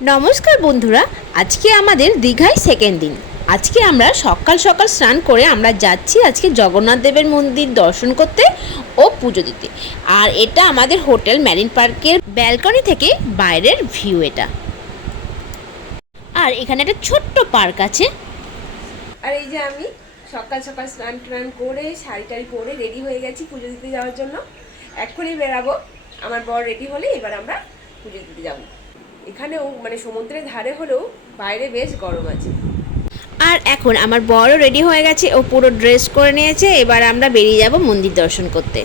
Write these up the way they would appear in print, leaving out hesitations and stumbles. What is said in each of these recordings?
নমস্কার বন্ধুরা, আজকে আমাদের দীঘায় সেকেন্ড দিন। আজকে আমরা সকাল সকাল স্নান করে আমরা যাচ্ছি আজকে জগন্নাথ দেবের মন্দির দর্শন করতে ও পুজো দিতে। আর এটা আমাদের হোটেল ম্যারিন পার্কের ব্যালকনি থেকে বাইরের ভিউ এটা। আর এখানে একটা ছোট্ট পার্ক আছে। আর এই যে আমি সকাল সকাল স্নান টান করে শাড়ি টাড়ি পরে রেডি হয়ে গেছি পুজো দিতে যাওয়ার জন্য। এক্ষুনি বেরাবো, আমার বর রেডি হলে এবার আমরা পুজো দিতে যাবো। এখানেও মানে সমুদ্রের ধারে হলেও বাইরে বেশ গরম আছে। আর এখন আমার বরও রেডি হয়ে গেছে, ও পুরো ড্রেস করে নিয়েছে। এবার আমরা বেরিয়ে যাব মন্দির দর্শন করতে।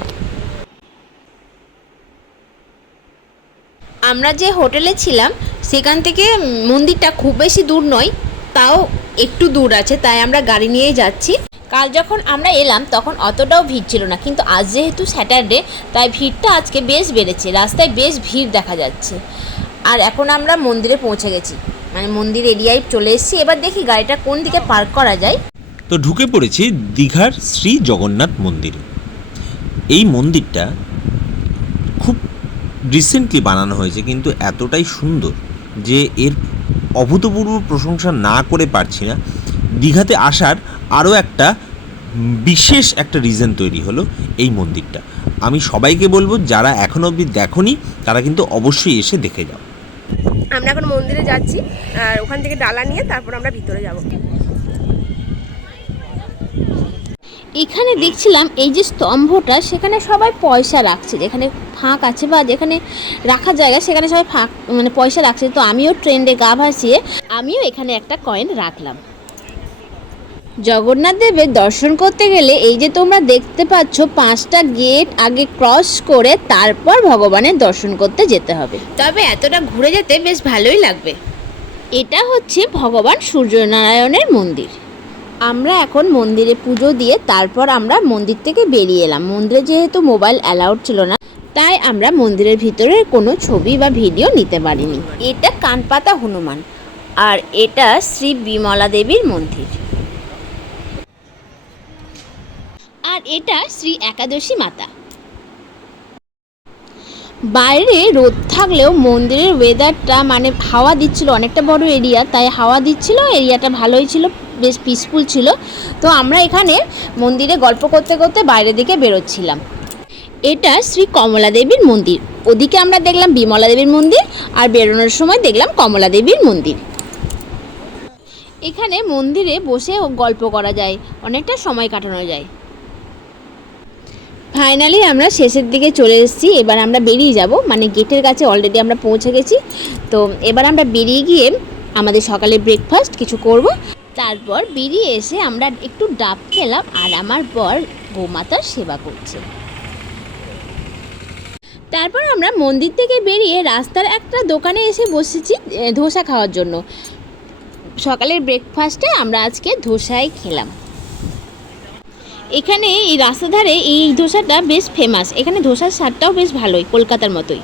আমরা যে হোটেলে ছিলাম সেখান থেকে মন্দিরটা খুব বেশি দূর নয়, তাও একটু দূর আছে, তাই আমরা গাড়ি নিয়েই যাচ্ছি। কাল যখন আমরা এলাম তখন অতটাও ভিড় ছিল না, কিন্তু আজ যেহেতু স্যাটারডে তাই ভিড়টা আজকে বেশ বেড়েছে। রাস্তায় বেশ ভিড় দেখা যাচ্ছে। আর এখন আমরা মন্দিরে পৌঁছে গেছি, মানে মন্দির এরিয়ায় চলে এসেছি। এবার দেখি গাড়িটা কোন দিকে পার্ক করা যায়। তো ঢুকে পড়েছি দীঘার শ্রী জগন্নাথ মন্দিরে। এই মন্দিরটা খুব রিসেন্টলি বানানো হয়েছে, কিন্তু এতটাই সুন্দর যে এর অভূতপূর্ব প্রশংসা না করে পারছি না। দীঘাতে আসার আরও একটা বিশেষ একটা রিজন তৈরি হলো এই মন্দিরটা। আমি সবাইকে বলবো যারা এখনও অবধি দেখোনি তারা কিন্তু অবশ্যই এসে দেখে যাও। আমরা এখন মন্দিরে যাচ্ছি, আর ওখান থেকে ডালা নিয়ে তারপর আমরা ভিতরে যাব। এখানে দেখছিলাম এই যে স্তম্ভটা, সেখানে সবাই পয়সা রাখছে। যেখানে ফাঁক আছে বা যেখানে রাখার জায়গা সেখানে সবাই ফাঁক মানে পয়সা রাখছে। তো আমিও ট্রেন্ডে গা ভাসিয়ে আমিও এখানে একটা কয়েন রাখলাম। জগন্নাথ দেবের দর্শন করতে গেলে এই যে তোমরা দেখতে পাচ্ছ 5টা গেট আগে ক্রস করে তারপর ভগবানের দর্শন করতে যেতে হবে। তবে এতটা ঘুরে যেতে বেশ ভালোই লাগবে। এটা হচ্ছে ভগবান সূর্যনারায়ণের মন্দির। আমরা এখন মন্দিরে পুজো দিয়ে তারপর আমরা মন্দির থেকে বেরিয়ে এলাম। মন্দিরে যেহেতু মোবাইল অ্যালাউড ছিল না, তাই আমরা মন্দিরের ভিতরে কোনো ছবি বা ভিডিও নিতে পারিনি। এটা কানপাতা হনুমান, আর এটা শ্রী বিমলা দেবীর মন্দির, আর এটা শ্রী একাদশী মাতা। বাইরে রোদ থাকলেও মন্দিরের ওয়েদারটা মানে হাওয়া দিচ্ছিল, অনেকটা বড় এরিয়া, তাই হাওয়া দিচ্ছিল। এরিয়াটা ভালোই ছিল, বেশ পিসফুল ছিল। তো আমরা এখানে মন্দিরে গল্প করতে করতে বাইরের দিকে বেরোচ্ছিলাম। এটা শ্রী কমলা দেবীর মন্দির। ওদিকে আমরা দেখলাম বিমলা দেবীর মন্দির, আর বেরোনোর সময় দেখলাম কমলা দেবীর মন্দির। এখানে মন্দিরে বসে গল্প করা যায়, অনেকটা সময় কাটানো যায়। ফাইনালি আমরা শেষের দিকে চলে এসেছি। এবার আমরা বেরিয়ে যাব, মানে গেটের কাছে অলরেডি আমরা পৌঁছে গেছি। তো এবার আমরা বেরিয়ে গিয়ে আমাদের সকালে ব্রেকফাস্ট কিছু করব, তারপর বেরিয়ে এসে আমরা একটু ডাব খেলাম। আর আমার বর গোমাতার সেবা করছে। তারপর আমরা মন্দির থেকে বেরিয়ে রাস্তার একটা দোকানে এসে বসেছি ধোসা খাওয়ার জন্য। সকালের ব্রেকফাস্টে আমরা আজকে ধোসাই খেলাম। এখানে এই রাস্তার ধারে এই ধোসাটা বেশ ফেমাস। এখানে ধোসার স্বাদটাও বেশ ভালোই, কলকাতার মতোই।